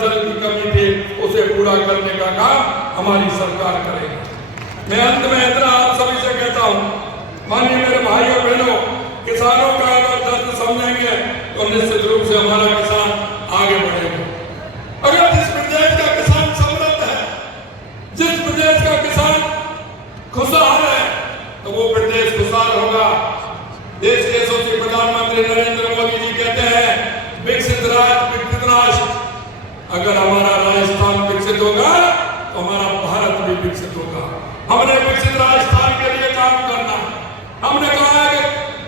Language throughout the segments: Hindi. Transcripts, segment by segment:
जल की कमी थी उसे पूरा करने का काम हमारी सरकार करेगी। मैं अंत में इतना आप सभी से कहता हूँ, माननीय मेरे भाई और बहनों, किसानों का अगर दर्द समझेंगे तो निश्चित रूप से हमारा किसान आगे बढ़ेगा। अगर जिस प्रदेश का किसान समृद्ध है, जिस प्रदेश का किसान खुशहाल है, तो वो प्रदेश खुशहाल होगा। देश के यशस्वी प्रधानमंत्री नरेंद्र मोदी जी कहते हैं विकसित राज्य विकसित राष्ट्र। अगर हमारा राजस्थान विकसित होगा तो हमारा भारत भी विकसित होगा। हमने विकसित राजस्थान के लिए काम करना, हमने कहा है कि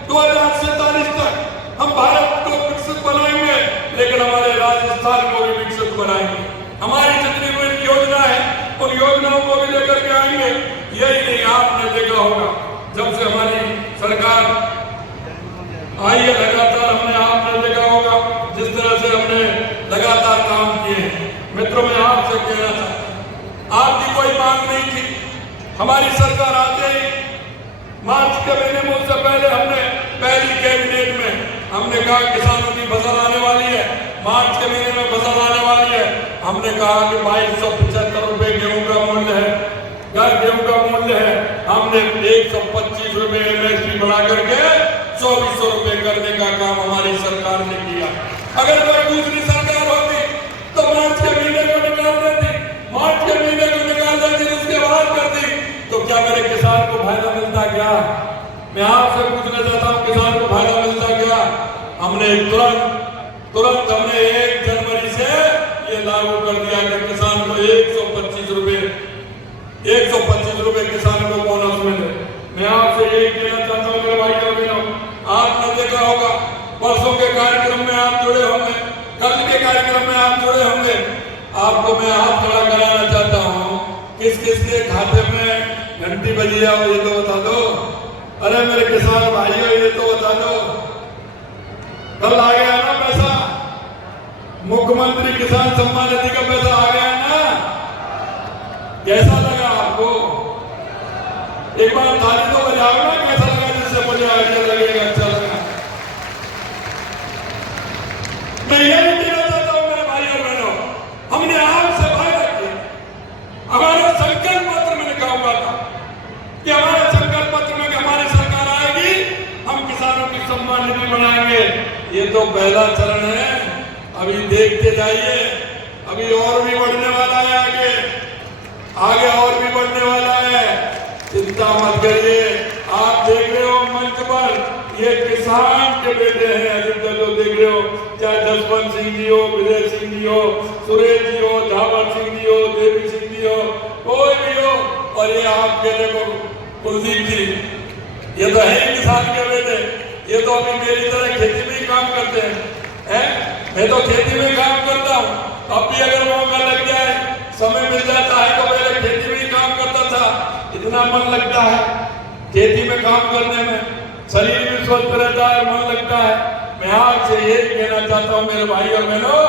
2047 तक हम भारत को विकसित बनाएंगे, लेकिन हमारे राजस्थान को भी विकसित बनाएंगे। हमारी जितनी भी योजना है उन योजनाओं को भी लेकर के आएंगे। यही नहीं, आपने देखा होगा जब से हमारी सरकार आई है लगातार, हमने आपने देखा होगा जिस तरह से हमने लगातार काम किए हैं। मित्रों, मैं आपसे कहना चाहता हूं, आपकी कोई मांग नहीं थी। हमारी सरकार आते ही मार्च के महीने में उससे पहले हमने पहली कैबिनेट में हमने कहा किसानों की फसल आने वाली है, मार्च के महीने में फसल आने वाली है। हमने कहा कि 2275 रुपए गेहूं का मूल्य है, गेहूं का मूल्य है। हमने 125 रुपए MSP बढ़ा करके 2400 रुपए करने का काम हमारी सरकार ने किया। अगर कोई दूसरी सरकार होती तो मार्च के महीने को निकाल देती, मार्च के महीने को निकाल देती, उसके बाद करती, तो क्या मेरे किसान को फायदा मिलता क्या? मैं आपसे पूछना चाहता हूँ, किसान को फायदा मिलता क्या? हमने तुरंत हमने 1 जनवरी से ये लागू कर दिया कि किसान को 125 रुपए किसान को बोनस मिले। मैं आपसे यही कहना चाहता हूँ मेरे भाई और बहनों, आपने देखा होगा परसों के कार्यक्रम में आप जुड़े होंगे, कल के कार्यक्रम में आप जुड़े होंगे। आपको मैं हाथ खड़ा कराना चाहता हूँ, किस किस के खाते में घंटी बजी है ये तो बता दो। अरे मेरे किसान भाइयों, ये तो बता दो। कल आ गया ना पैसा, मुख्यमंत्री किसान सम्मान निधि का पैसा आ गया ना? कैसा लगा आपको? एक बार ताली तो बजाओ ना, कैसा लगा? जिससे मुझे आइडिया लगेगा अच्छा लगा। मैं यही कहना चाहता हूँ मेरे भाई और बहनों, हमने आपसे वादा किया, हमारे संकल्प पत्र में लिखा हुआ था कि हमारे संकल्प पत्र में हमारी सरकार आएगी, हम किसानों की सम्मान निधि बनाएंगे। ये तो पहला चरण है, अभी देखते जाइए, अभी और भी बढ़ने वाला है, आगे और भी बढ़ने वाला है। चिंता मत करिए। आप देख रहे हो मंच पर ये किसान के बेटे हैं, अधिकतर जो देख रहे हो, चाहे जसवंत सिंह जी हो, विजय सिंह जी हो, सुरेश जी हो, झावर सिंह जी हो, देवी सिंह जी हो, कोई भी हो, और ये आपके देखो कुलदीप जी, ये तो है किसान के बेटे। ये तो अभी मेरी तरह खेती में ही काम करते हैं। मैं तो खेती में काम करता हूँ, अब भी अगर मौका लग जाए, समय मिल जाता है, तो पहले खेती में ही काम करता था। इतना मन लगता है खेती में काम करने में, शरीर भी स्वस्थ रहता है, मन लगता है। मैं आपसे यही कहना चाहता हूँ मेरे भाई और बहनों,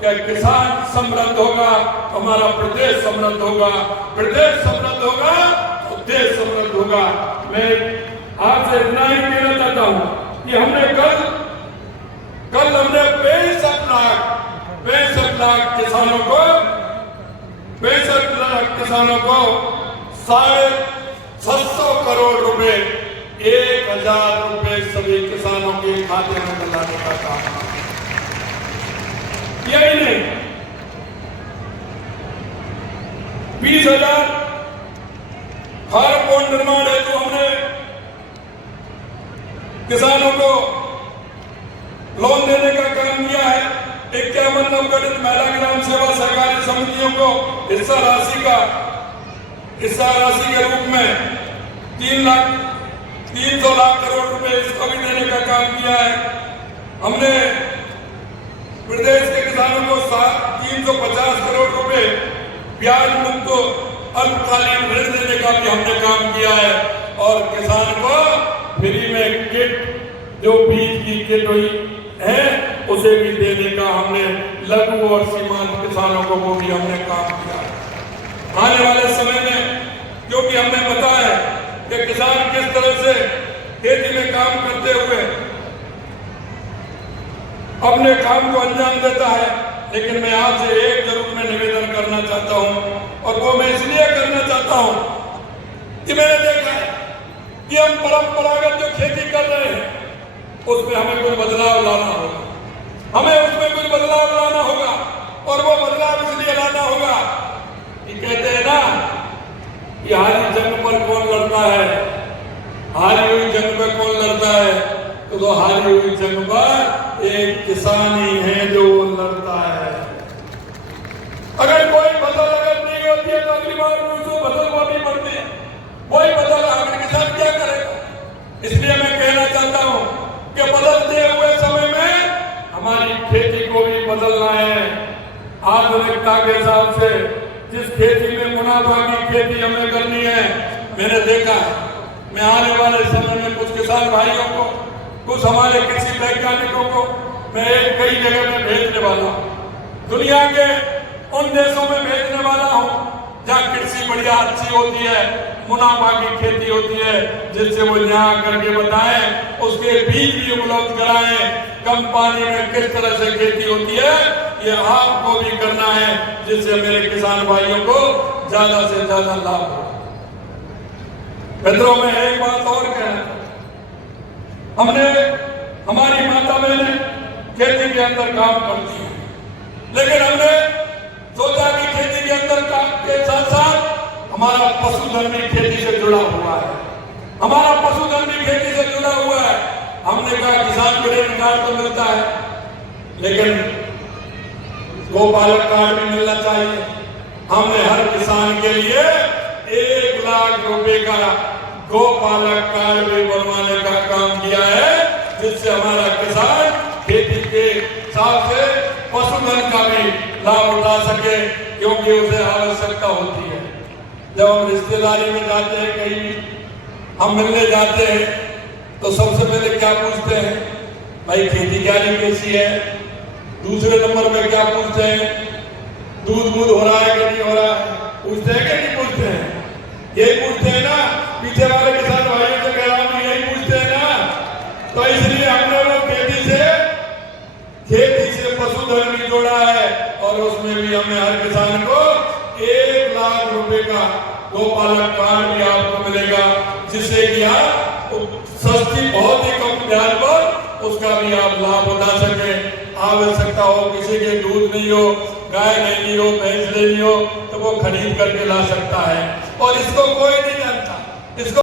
कि किसान समृद्ध होगा, हमारा प्रदेश समृद्ध होगा, प्रदेश समृद्ध होगा तो देश समृद्ध होगा। मैं आपसे इतना ही कहना चाहता हूँ कि हमने कल हमने 65 लाख किसानों को 650 करोड़ रुपए, 1000 रुपए सभी किसानों के खाते में डलाने का काम। यही नहीं, 20,000 हर भवन निर्माण हेतु हमने किसानों को लोन देने का काम किया है। 51 नवगठित महिला ग्राम सेवा सहकारी समितियों को हिस्सा राशि के रूप में 300 लाख करोड़ रुपए इसको भी देने का काम किया है। हमने प्रदेश के किसानों को 350 करोड़ रुपए ब्याज मुक्त अल्पकालीन ऋण देने का भी हमने काम किया है। और किसान को फ्री में किट, जो बीज की किट हुई है, उसे भी देने का हमने लघु और सीमांत किसानों को वो भी हमने काम किया है। आने वाले समय में क्योंकि हमें पता है कि किसान किस तरह से खेती में काम करते हुए अपने काम को अंजाम देता है, लेकिन मैं आपसे एक जरूर मैं निवेदन करना चाहता हूं, और वो मैं इसलिए करना चाहता हूं कि मैंने देखा है कि हम परंपरागत जो खेती कर रहे हैं उसमें हमें कुछ बदलाव लाना होगा, हमें उसमें कुछ बदलाव लाना होगा। और वो बदलाव इसलिए लाना होगा कि कहते हैं ना कि हारी जंग पर कौन लड़ता है, हारी हुई जंग पर कौन लड़ता है, तो हारी हुई जंग पर एक किसान ही है जो लड़ता है। अगर कोई फसल अगर नहीं होती है तो अगली बार उसको फसल को भी पड़ती है, वही फसल आगे किसान क्या करेगा। इसलिए मैं कहना चाहता हूं कि बदलते हुए समय में हमारी खेती को भी बदलना है आधुनिकता के हिसाब से। जिस खेती में मुनाफा की खेती हमें करनी है, मैंने देखा है, मैं आने वाले समय में कुछ किसान भाइयों को, कुछ हमारे कृषि वैज्ञानिकों को मैं कई जगह में भेजने वाला हूँ, दुनिया के उन देशों में भेजने वाला हूँ जहाँ कृषि बढ़िया अच्छी होती है, मुनाफा की खेती होती है, जिससे वो यहाँ करके बताएं, उसके बीज भी उपलब्ध कराएं, कम पानी में किस तरह से खेती होती है, ये आपको भी करना है, जिससे मेरे किसान भाइयों को ज्यादा से ज्यादा लाभ हो। मित्रों, मैं एक बात और कहना चाहता हूं, हमने हमारी माता बहनें खेती के अंदर काम करती हैं, लेकिन हमने सोचा कि खेती के अंदर काम के साथ साथ हमारा पशुधन भी खेती से जुड़ा हुआ है, हमारा पशुधन भी खेती से जुड़ा हुआ है। हमने कहा किसान क्रेडिट कार्ड तो मिलता है, लेकिन गोपालक कार्ड भी मिलना चाहिए। हमने हर किसान के लिए 1 लाख रुपए का गोपालक कार्ड भी बनवाने का काम किया है, जिससे हमारा किसान खेती के साथ से पशुधन का भी लाभ उठा सके, क्योंकि उसे आवश्यकता होती है। जब हम रिश्तेदारी में जाते हैं, कहीं हम मिलने जाते हैं, तो सबसे पहले क्या पूछते हैं, भाई खेती क्यारी कैसी है। दूसरे नंबर पे क्या पूछते हैं, दूध हो रहा है कि नहीं हो रहा है, पूछते हैं कि नहीं पूछते हैं, यही पूछते हैं ना। पीछे वाले किसान भाइयों से कह रहा हूं, यही पूछते हैं ना। तो इसलिए हमने वो खेती से पशुधन भी जोड़ा है, और उसमें भी हमें हर किसान को 1 लाख रुपए का गोपालक कार्ड भी आपको मिलेगा, जिससे कि आप सस्ती बहुत ही कम ब्याज पर उसका भी आप लाभ उठा सके। आवश्यकता हो, किसी के दूध नहीं हो, गाय नहीं हो, भैंस नहीं हो, तो वो खरीद करके ला सकता है, और इसको कोई नहीं जानता, इसको